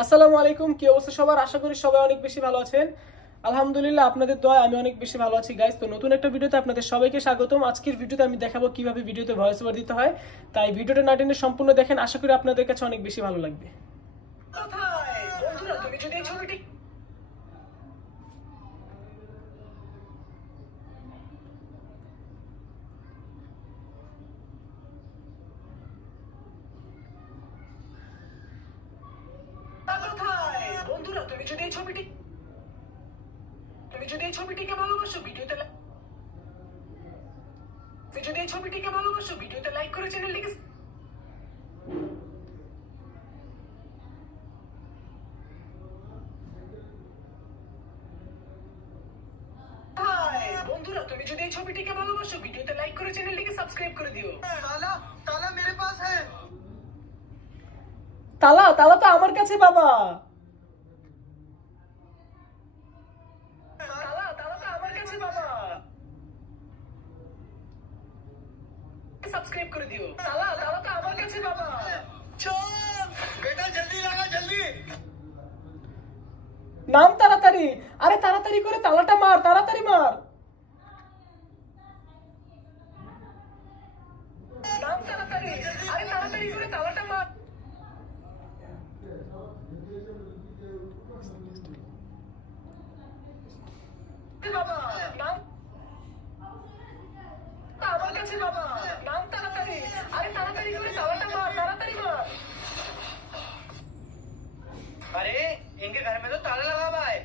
আসসালামু আলাইকুম, কি অবস্থা সবার? আশা করি সবাই অনেক বেশি ভালো আছেন। আলহামদুলিল্লাহ, আপনাদের দোয়ায় আমি অনেক বেশি ভালো আছি গাইস। তো নতুন একটা ভিডিওতে আপনাদের সবাইকে স্বাগতম। আজকের ভিডিওতে আমি দেখাবো কিভাবে ভিডিওতে ভয়েস ওভার দিতে হয়। তাই ভিডিওটা না টেনে সম্পূর্ণ দেখেন, আশা করি আপনাদের কাছে অনেক বেশি ভালো লাগবে। বন্ধুরা, তুমি যদি এই ছবিটি বন্ধুরা তুমি যদি এই ছবিটিকে ভালোবাসো, ভিডিওতে লাইক করে চ্যানেলটিকে সাবস্ক্রাইব করে দিও। তালা মেরে পাস হ্যায়। তালা তো আমার কাছে বাবা। সাবস্ক্রাইব করে দিও। তালা তো আমার কাছে বাবা। চল বেটা, জলদি লাগা, জলদি নাম তাড়াতাড়ি। আরে তাড়াতাড়ি করে তালাটা মার, তাড়াতাড়ি মার। নাম তাড়াতাড়ি। আরে তাড়াতাড়ি করে তালাটা মার। বাবা নাম আমার কাছে বাবা। নাম তাড়াতাড়ি। আরে তাড়াতাড়ি করে তালাটা মার, তাড়াতাড়ি মার। আরে ইনকে ঘর মে তো তালা লাগা हुआ है।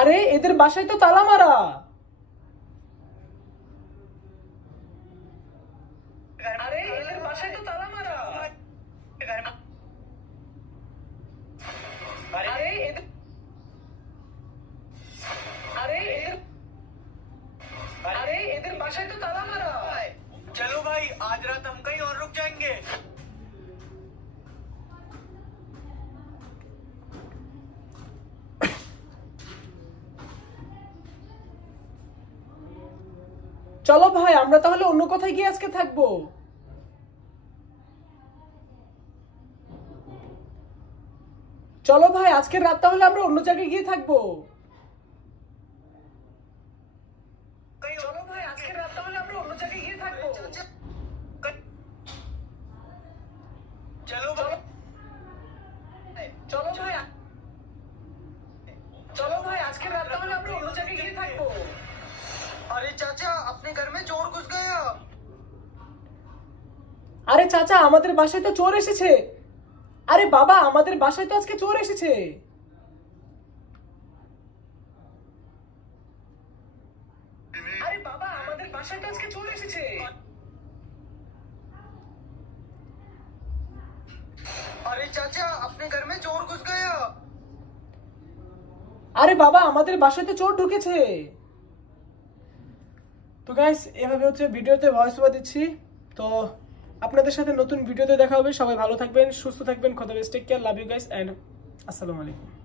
আরে এদের বাসায় তো তালা মারা। আরে এদের বাসায় তো তালা মারা। আরে এদের বাসায় তো তালা মারা। चलो भाई, आज रात हम कहीं और रुक जाएंगे। চলো ভাই, আমরা তাহলে অন্য কোথায় গিয়ে আজকে থাকবো। চলো ভাই, আজকের রাত তাহলে আমরা অন্য জায়গায় গিয়ে থাকবো। চলো ভাই, আজকের রাত তাহলে আমরা অন্য জায়গায় গিয়ে থাকবো। চলো ভাই, আজকের রাত তাহলে আমরা অন্য জায়গায় গিয়ে থাকবো। আরে চাচা, আপনি ঘর মে চোর ঘুস গয়া। আরে চাচা, আমাদের বাসায় তো চোর এসেছে। আরে বাবা, আমাদের বাসায় তো আজকে চোর এসেছে। আরে বাবা, আমাদের বাসায় তো আজকে চোর এসেছে। আরে চাচা, আপনি ঘর মে চোর ঘুস গয়া। আরে বাবা, আমাদের বাসায় তো চোর ঢুকেছে। তো গাইস, এভাবে হচ্ছে ভিডিওতে ভয়েস ওভার দিচ্ছি। তো আপনাদের সাথে নতুন ভিডিওতে দেখা হবে। সবাই ভালো থাকবেন, সুস্থ থাকবেন। খোদা হাফেজ, take care, love you guys and আসসালামু আলাইকুম।